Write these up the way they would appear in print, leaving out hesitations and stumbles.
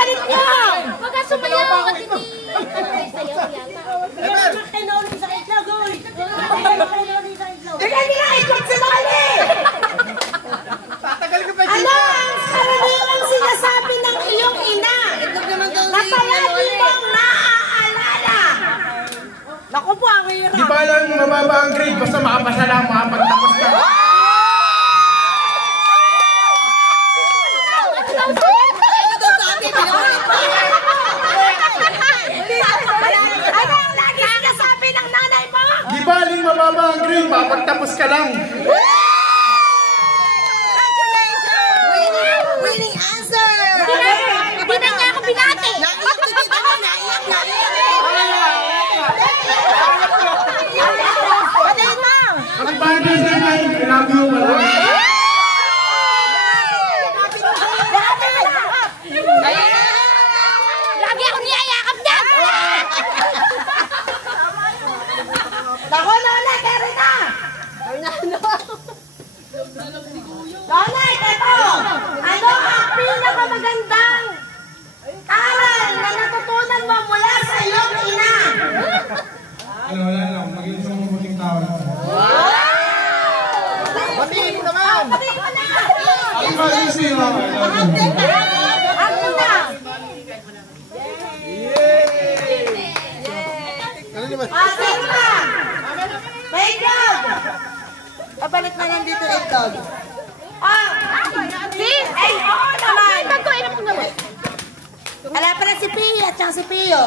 Ibalik nyo! Huwag ka sumayaw kasi di... Sayaw yata. Bigyan nyo na itlog si Loli! Ano ang karaniwang sinasabi ng iyong ina na palagi mong naaalala? Naku po, ang hirap. Di ba lang mababa ang grade, basta makapasa lang, makapagtapos ka. Ano ang lagi sinasabi ng nanay mo? Di ba lang mababa ang grade, makapagtapos ka lang. Winning answer! Hindi na niya ako binati. Naiyak ko dito na, naiyak. Patayin mo! Ang bagay na yan, grabe yung wala. Lagi ako niyayakap niya. Nako, Lola, kere na! Lola, ito! Ano ang pinakamagandang aral na natutunan mo mula sa iyong ina? Wala lang, maging isang mabuting tao. Batiin mo naman! Batiin mo na! Ang mag-isip mo. Ako na! Batiin mo! May itlog! Pabalik na lang dito itlog. Sis! Ay, oo naman! Pagkuin ako naman. Ala pala si Pia at si Pio.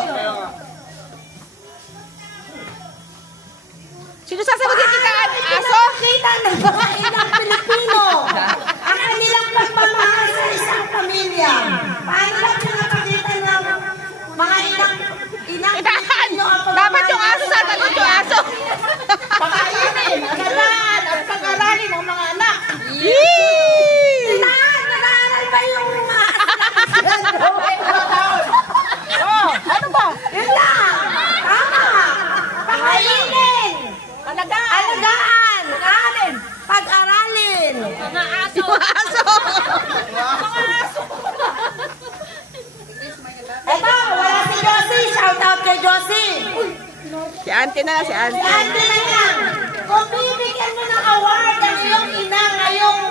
Sino sasagutin kita? Aso? Kita ng mga ilang Pilipino ang kanilang pagmamahal sa isang pamilya. Paano lang pinapakita ng mga inang Pilipino ang pagmamahal? Dapat yung aso sasagot yung aso. Pakainin, alagaan at pag-aralin ng mga anak. Nag-aaral ba yung mga ano ba? Yun lang! Tama! Pakainin! Alagaan! Pag-aralin! Mga aso. Eto, wala si Josie. Shout out kay Josie. Si auntie na, si auntie. Ate na yan. Kung bibigyan mo ng award ang iyong ina ngayong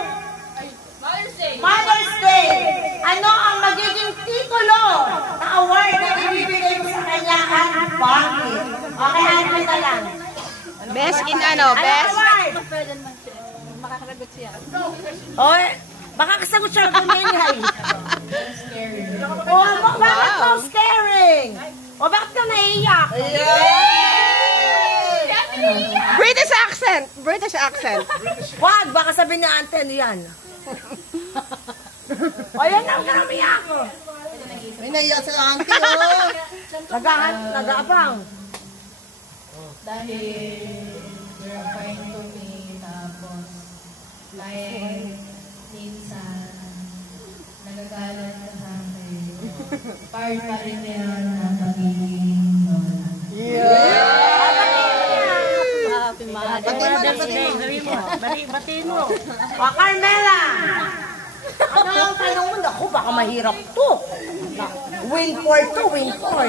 Mother's Day, ano ang magiging titulo na award na ibibigay mo sa kanya at bakit? Okay, ate na lang. Best in ano? Best? Award? Oy, baka kasagot siya ng guminhay. Oh, bakit so scaring? O bakit ka naiiyak? British accent. British accent. Wag, baka sabihin ni ante ano yan. O yan ang karamiyak ko. May naiyak sa auntie, oh. Nag-aabang. Dahil you're kind to me, tapos like minsan nagagalit ka sa akin. Part pa rin yan ng pagiging lola. Batiin mo. O, Carmela! Ano ang tanong mo? Naku, baka mahirap to. Win for to, win for.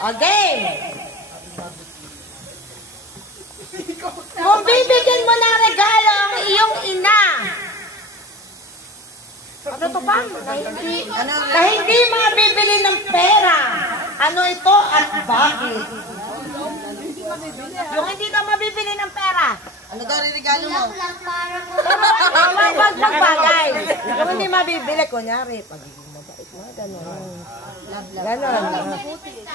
Okay. Kung bibigyan mo ng regalo ang iyong ina, ano to ba? Na hindi mabibili ng pera. Ano ito at bakit? Yung hindi na mabibili ng pera. Ano daw regalo mo? Magbagay. Yung hindi mabibili, kunyari, pagiging mabait mo, gano'n. Gano'n.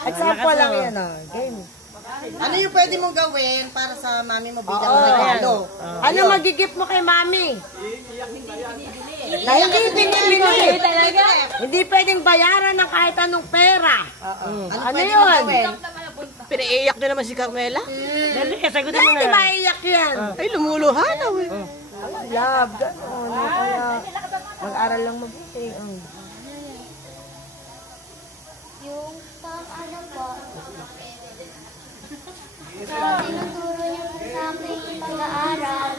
Example lang yan, game. Ano yung pwede mong gawin para sa mami mo bigyan ng regalo? Ano magigip mo kay mami? Na hindi binibili. Hindi pwedeng bayaran ng kahit anong pera. Ano yun? Pinaiyak na naman si Carmela. Sagutin mo na. Hindi maiyak yan. Ay, lumuluha daw eh. Love, gano'n. Kaya mag-aral lang mabuti. Yung ano po, tinuturo niyo po sa akin pag-aaral,